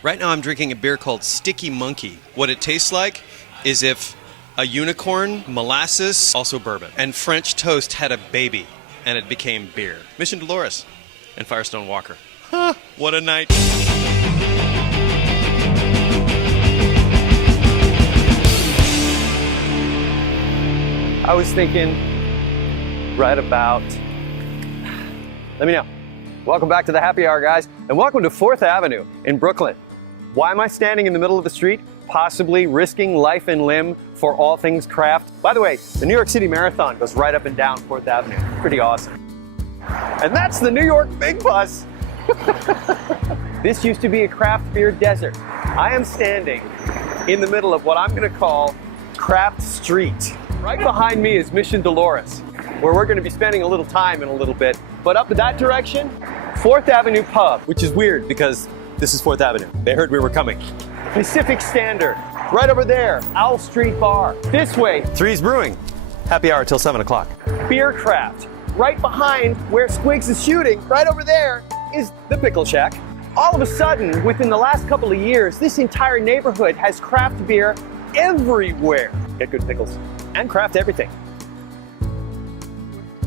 Right now I'm drinking a beer called Sticky Monkey. What it tastes like is if a unicorn, molasses, also bourbon, and French toast had a baby, and it became beer. Mission Dolores and Firestone Walker. Huh, what a night. I was thinking right about, let me know. Welcome back to the Happy Hour, guys, and welcome to 4th Avenue in Brooklyn. Why am I standing in the middle of the street? Possibly risking life and limb for all things craft. By the way, the New York City Marathon goes right up and down 4th Avenue. Pretty awesome. And that's the New York Big Bus. This used to be a craft beer desert. I am standing in the middle of what I'm going to call Craft Street. Right behind me is Mission Dolores, where we're going to be spending a little time in a little bit. But up in that direction, 4th Avenue Pub, which is weird because this is 4th Avenue. They heard we were coming. Pacific Standard, right over there, Owl Street Bar. This way, Three's Brewing. Happy hour till 7 o'clock. Beer Craft, right behind where Squigs is shooting, right over there is the Pickle Shack. All of a sudden, within the last couple of years, this entire neighborhood has craft beer everywhere. Get good pickles and craft everything.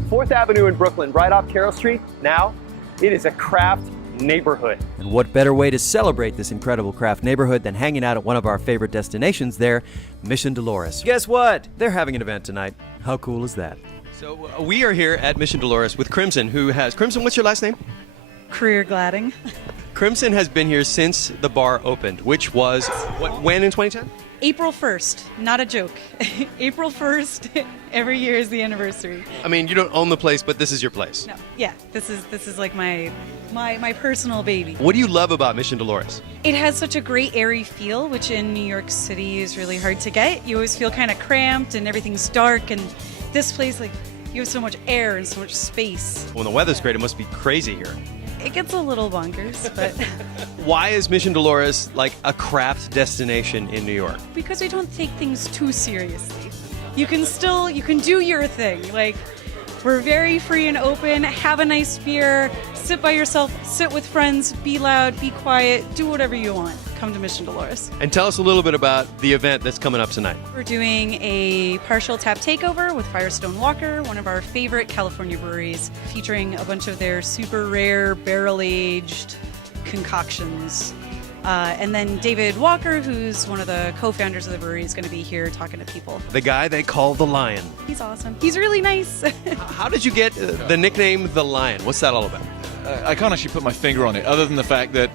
4th Avenue in Brooklyn, right off Carroll Street. Now, it is a craft neighborhood. And what better way to celebrate this incredible craft neighborhood than hanging out at one of our favorite destinations there, Mission Dolores. Guess what? They're having an event tonight. How cool is that? So we are here at Mission Dolores with Crimson, who has... Crimson, what's your last name? Career Gladding. Crimson has been here since the bar opened, which was, when in 2010? April 1st, not a joke. April 1st, every year is the anniversary. I mean, you don't own the place, but this is your place. No, yeah, this is like my personal baby. What do you love about Mission Dolores? It has such a great airy feel, which in New York City is really hard to get. You always feel kind of cramped and everything's dark, and this place, like, you have so much air and so much space. When the weather's great, it must be crazy here. It gets a little bonkers, but... Why is Mission Dolores like a craft destination in New York? Because we don't take things too seriously. You can do your thing. Like, we're very free and open, have a nice beer, sit by yourself, sit with friends, be loud, be quiet, do whatever you want. Come to Mission Dolores. And tell us a little bit about the event that's coming up tonight. We're doing a partial tap takeover with Firestone Walker, one of our favorite California breweries, featuring a bunch of their super rare barrel-aged concoctions. And then David Walker, who's one of the co-founders of the brewery, is going to be here talking to people. The guy they call the Lion. He's awesome. He's really nice. How did you get the nickname the Lion? What's that all about? I can't actually put my finger on it, other than the fact that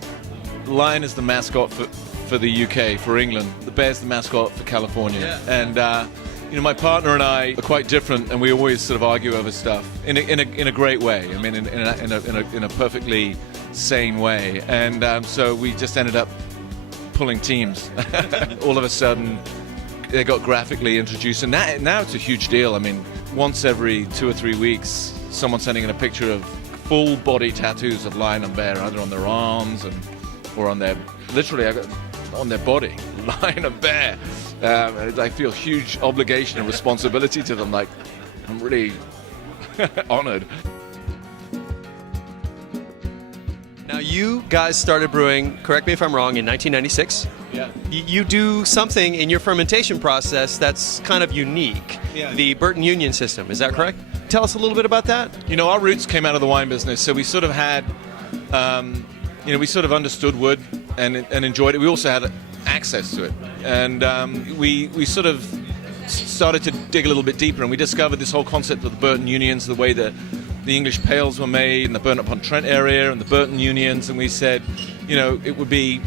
Lion is the mascot for the UK, for England. The bear's the mascot for California. Yeah. And my partner and I are quite different, and we always sort of argue over stuff in a great way. I mean, in a perfectly sane way. And so we just ended up pulling teams. All of a sudden, they got graphically introduced, and now it's a huge deal. I mean, once every 2 or 3 weeks, someone's sending in a picture of full body tattoos of lion and bear, either on their arms or on their, literally on their body, lion and bear. I feel huge obligation and responsibility to them. Like, I'm really honored. Now, you guys started brewing, correct me if I'm wrong, in 1996. Yeah. You do something in your fermentation process that's kind of unique, the Burton Union system. Is that correct? Tell us a little bit about that. You know, our roots came out of the wine business, so we sort of had, we sort of understood wood and enjoyed it. We also had access to it, and we sort of started to dig a little bit deeper, and we discovered this whole concept of the Burton Unions, the way that the English pales were made in the Burton-upon-Trent area and the Burton Unions, and we said, it would be,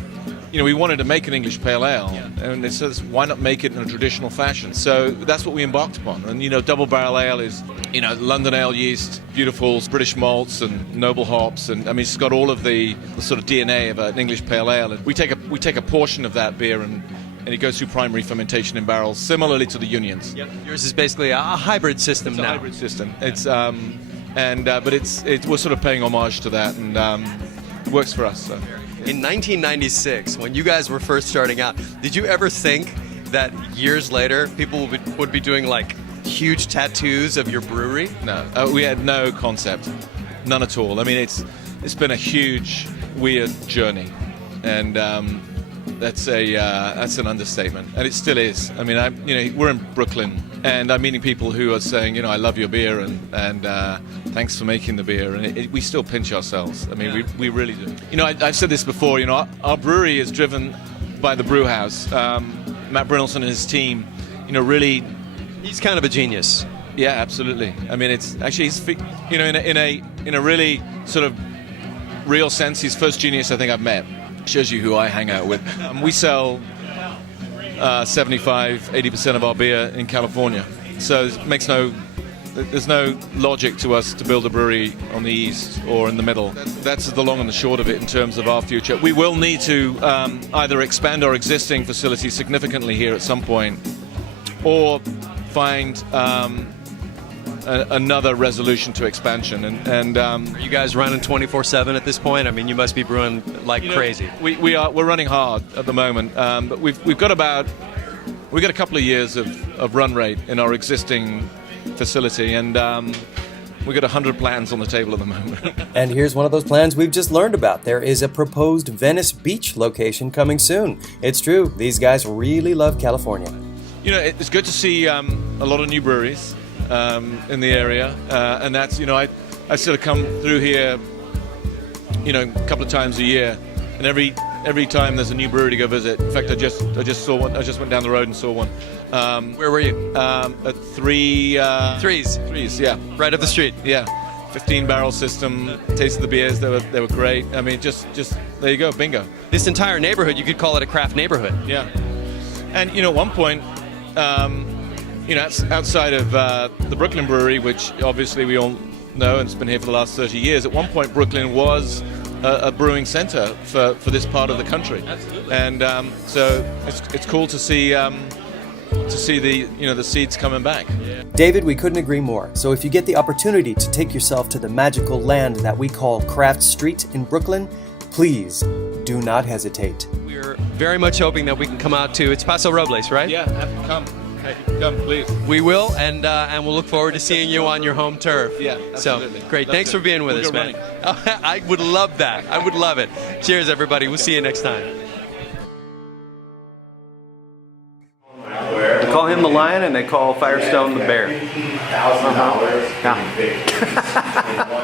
we wanted to make an English pale ale, and it says, why not make it in a traditional fashion? So that's what we embarked upon. And double barrel ale is, London ale yeast, beautiful British malts and noble hops, and I mean, it's got all of the sort of DNA of an English pale ale. And we take a portion of that beer and it goes through primary fermentation in barrels, similarly to the Unions. Yep. Yours is basically a hybrid system now. It's a hybrid system. It's but we're sort of paying homage to that, and it works for us. So. In 1996, when you guys were first starting out, did you ever think that years later people would be doing like huge tattoos of your brewery? No, we had no concept, none at all. I mean, it's been a huge, weird journey. and that's an understatement, and it still is. I mean, we're in Brooklyn, and I'm meeting people who are saying, I love your beer, and thanks for making the beer, and we still pinch ourselves. I mean, we really do. I've said this before. Our brewery is driven by the brew house. Matt Brynolfson and his team, really. He's kind of a genius. Yeah, absolutely. I mean, it's actually in a really sort of real sense, he's first genius I think I've met. Shows you who I hang out with. We sell 75-80% of our beer in California, so there's no logic to us to build a brewery on the east or in the middle. That's the long and the short of it in terms of our future. We will need to either expand our existing facility significantly here at some point, or find another resolution to expansion. And Are you guys running 24/7 at this point? I mean, you must be brewing like crazy. We're running hard at the moment, but we've got a couple of years of run rate in our existing facility, and we've got 100 plans on the table at the moment. And here's one of those plans we've just learned about. There is a proposed Venice Beach location coming soon. It's true, these guys really love California. It's good to see a lot of new breweries in the area, and that's I sort of come through here a couple of times a year, and every time there's a new brewery to go visit. In fact, I just saw one. I just went down the road and saw one. Where were you? At Threes, yeah, Right up the street. yeah. 15-barrel system. Tasted the beers; they were great. I mean, just there you go, bingo. This entire neighborhood, you could call it a craft neighborhood. Yeah, and at one point, outside of the Brooklyn Brewery, which obviously we all know and it's been here for the last 30 years, at one point Brooklyn was a brewing center for this part of the country. Absolutely. And so it's cool to see the seeds coming back. David, we couldn't agree more. So if you get the opportunity to take yourself to the magical land that we call Craft Street in Brooklyn, please do not hesitate. We're very much hoping that we can come out to, it's Paso Robles, right? Yeah, come, please. We will, and we'll look forward to seeing you on your home turf. Yeah, absolutely. So, great. Love Thanks to. for being with We'll us, go man. I would love that. I would love it. Cheers, everybody. We'll see you next time. They call him the lion, and they call Firestone the bear. $1,000. Yeah.